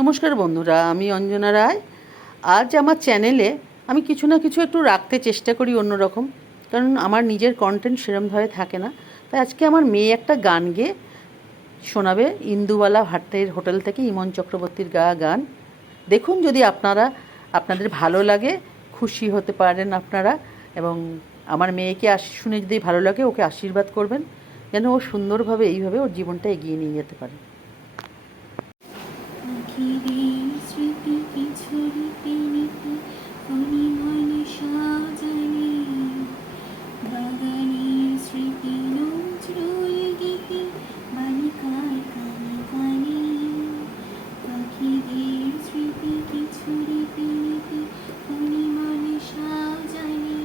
নমস্কার বন্ধুরা, আমি অঞ্জনা রায়। আজ আমার চ্যানেলে আমি কিছু না কিছু একটু রাখতে চেষ্টা করি অন্যরকম, কারণ আমার নিজের কন্টেন্ট সেরমভাবে থাকে না। তাই আজকে আমার মেয়ে একটা গান গেয়ে শোনাবে, ইন্দুবালা ভাটের হোটেল থেকে ইমন চক্রবর্তীর গাওয়া গান। দেখুন, যদি আপনাদের ভালো লাগে, খুশি হতে পারেন আপনারা। এবং আমার মেয়েকে শুনে যদি ভালো লাগে, ওকে আশীর্বাদ করবেন যেন ও সুন্দরভাবে এইভাবে ওর জীবনটা এগিয়ে নিয়ে যেতে পারে। আখিরের স্মৃতি কিছু রীতি নীতি অনিমনে সাজানি, বাগানের স্মৃতি নজরুল গীতি বালিকার কানে কানে। পাখিদের স্মৃতি কিছু রীতি নীতি অনিমনে সাজানি,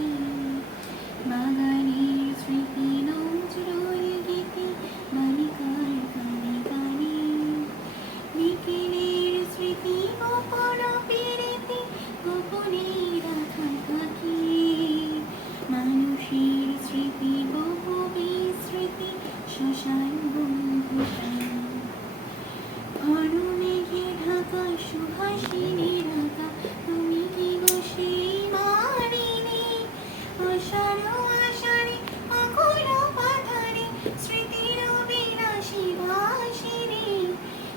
বাগানের স্মৃতি নজরুল গীতি বালিকার কানে কানে। বিকেলের স্মৃতি গোপন প্রীতি গোপনে রাখা থাকি, মানুষের স্মৃতি বহু বিস্মৃতি শ্মশান বন্ধুটাই। ঘন মেঘে ঢাকা সুহাসিনী ঢাকা, তুমি কি গো সেই মানিনী? আষাঢ় আষাঢ়ে আকুল পাথারে স্মৃতির বিনাশী ভাসিনী।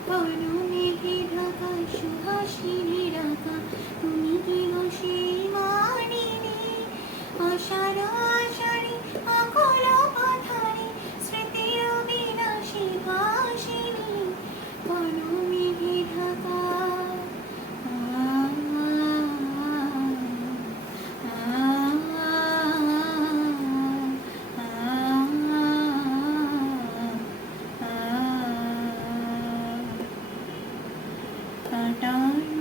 ঘন মেঘে ঢাকা সুহাসিনী ঢাকা, তুমি কি গো সেই মানিনী? আষাঢ় আষাঢ়ে আকুল পাথারে স্মৃতির বিনাশী ভাসিনী। ঘন মেঘে ঢাকা। কাটার